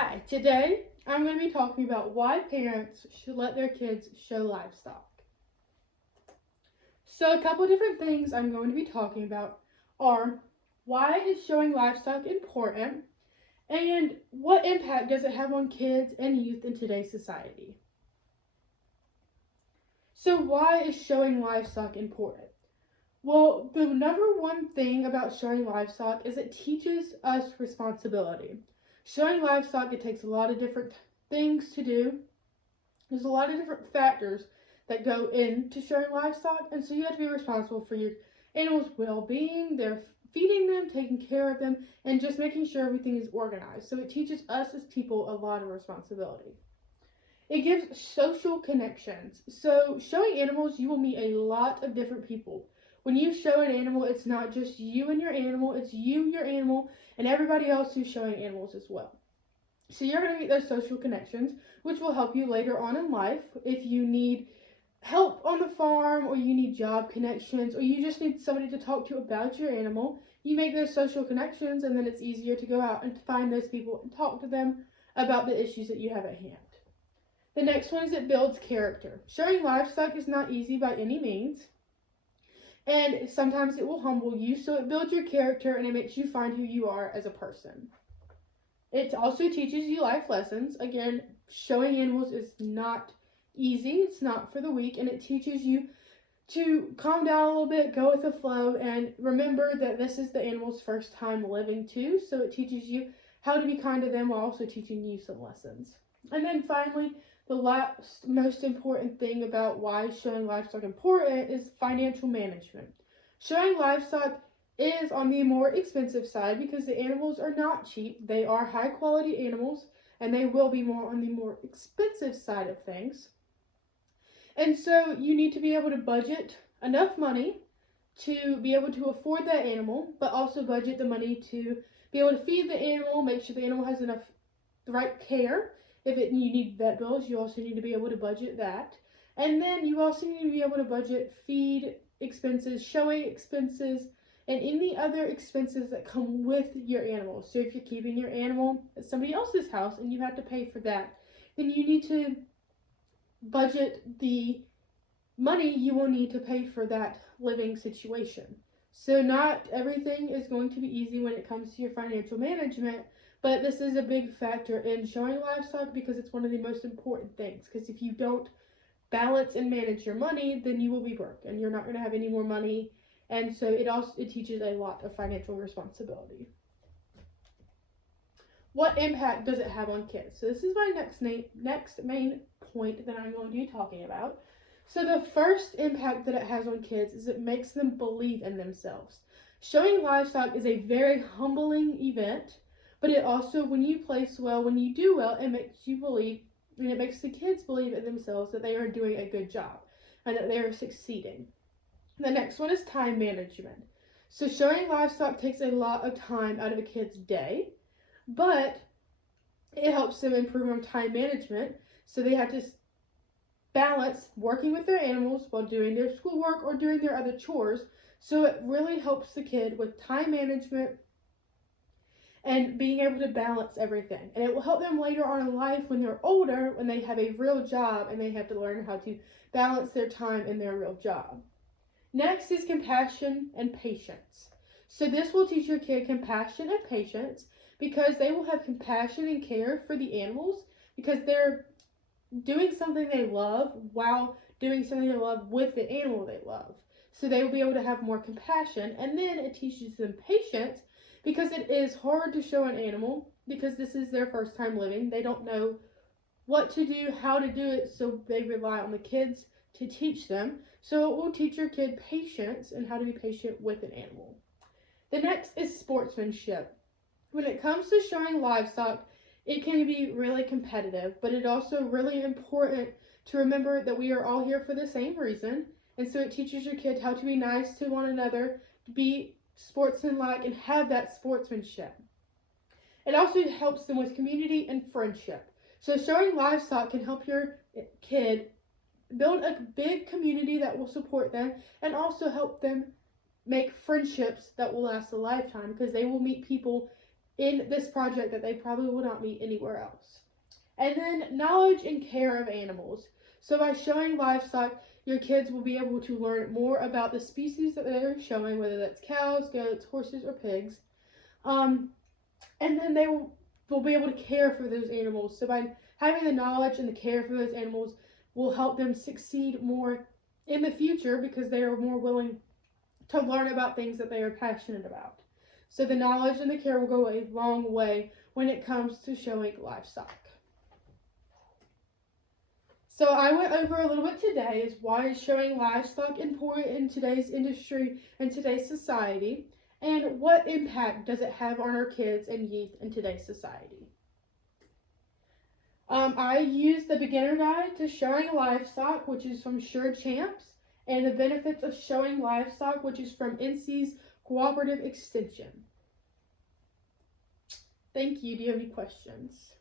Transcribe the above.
Hi, today I'm going to be talking about why parents should let their kids show livestock. So, a couple different things I'm going to be talking about are why is showing livestock important and what impact does it have on kids and youth in today's society. So, why is showing livestock important? Well, the number one thing about showing livestock is it teaches us responsibility. Showing livestock, it takes a lot of different things to do. There's a lot of different factors that go into showing livestock, and so you have to be responsible for your animals' well-being, their feeding them, taking care of them, and just making sure everything is organized. So it teaches us as people a lot of responsibility. It gives social connections. So showing animals, you will meet a lot of different people. When you show an animal, it's not just you and your animal, it's you, your animal, and everybody else who's showing animals as well. So you're going to meet those social connections, which will help you later on in life if you need help on the farm or you need job connections or you just need somebody to talk to about your animal. You make those social connections and then it's easier to go out and to find those people and talk to them about the issues that you have at hand. The next one is it builds character. Showing livestock is not easy by any means. And sometimes it will humble you, so it builds your character and it makes you find who you are as a person. It also teaches you life lessons. Again, showing animals is not easy. It's not for the weak, and it teaches you to calm down a little bit, go with the flow, and remember that this is the animal's first time living too, so it teaches you how to be kind to them while also teaching you some lessons. And then finally, the last most important thing about why showing livestock important is financial management. Showing livestock is on the more expensive side because the animals are not cheap. They are high quality animals and they will be more on the more expensive side of things. And so you need to be able to budget enough money to be able to afford that animal, but also budget the money to be able to feed the animal, make sure the animal has enough the right care. If you need vet bills, you also need to be able to budget that. And then you also need to be able to budget feed expenses, showing expenses, and any other expenses that come with your animal. So if you're keeping your animal at somebody else's house and you have to pay for that, then you need to budget the money you will need to pay for that living situation. So not everything is going to be easy when it comes to your financial management, but this is a big factor in showing livestock because it's one of the most important things. Because if you don't balance and manage your money, then you will be broke and you're not going to have any more money. And so it teaches a lot of financial responsibility. What impact does it have on kids? So this is my next main point that I'm going to be talking about. So the first impact that it has on kids is it makes them believe in themselves. Showing livestock is a very humbling event, but it also, when you place well, when you do well, it makes you believe, and it makes the kids believe in themselves that they are doing a good job and that they are succeeding. The next one is time management. So showing livestock takes a lot of time out of a kid's day, but it helps them improve on time management. So they have to balance working with their animals while doing their schoolwork or doing their other chores. So it really helps the kid with time management and being able to balance everything. And it will help them later on in life when they're older, when they have a real job and they have to learn how to balance their time in their real job. Next is compassion and patience. So this will teach your kid compassion and patience because they will have compassion and care for the animals because they're doing something they love while doing something they love with the animal they love. So they will be able to have more compassion, and then it teaches them patience because it is hard to show an animal because this is their first time living. They don't know what to do, how to do it, so they rely on the kids to teach them. So it will teach your kid patience and how to be patient with an animal. The next is sportsmanship. When it comes to showing livestock, it can be really competitive, but it's also really important to remember that we are all here for the same reason. And so it teaches your kid how to be nice to one another, to be sportsmanlike, and have that sportsmanship. It also helps them with community and friendship. So showing livestock can help your kid build a big community that will support them and also help them make friendships that will last a lifetime because they will meet people in this project that they probably will not meet anywhere else. And then knowledge and care of animals. So by showing livestock, your kids will be able to learn more about the species that they're showing, whether that's cows, goats, horses, or pigs. And then they will be able to care for those animals. So by having the knowledge and the care for those animals will help them succeed more in the future because they are more willing to learn about things that they are passionate about. So the knowledge and the care will go a long way when it comes to showing livestock. So I went over a little bit today is why is showing livestock important in today's industry and today's society, and what impact does it have on our kids and youth in today's society. I used the beginner guide to showing livestock, which is from Sure Champs, and the benefits of showing livestock, which is from NC's Cooperative Extension. Thank you. Do you have any questions?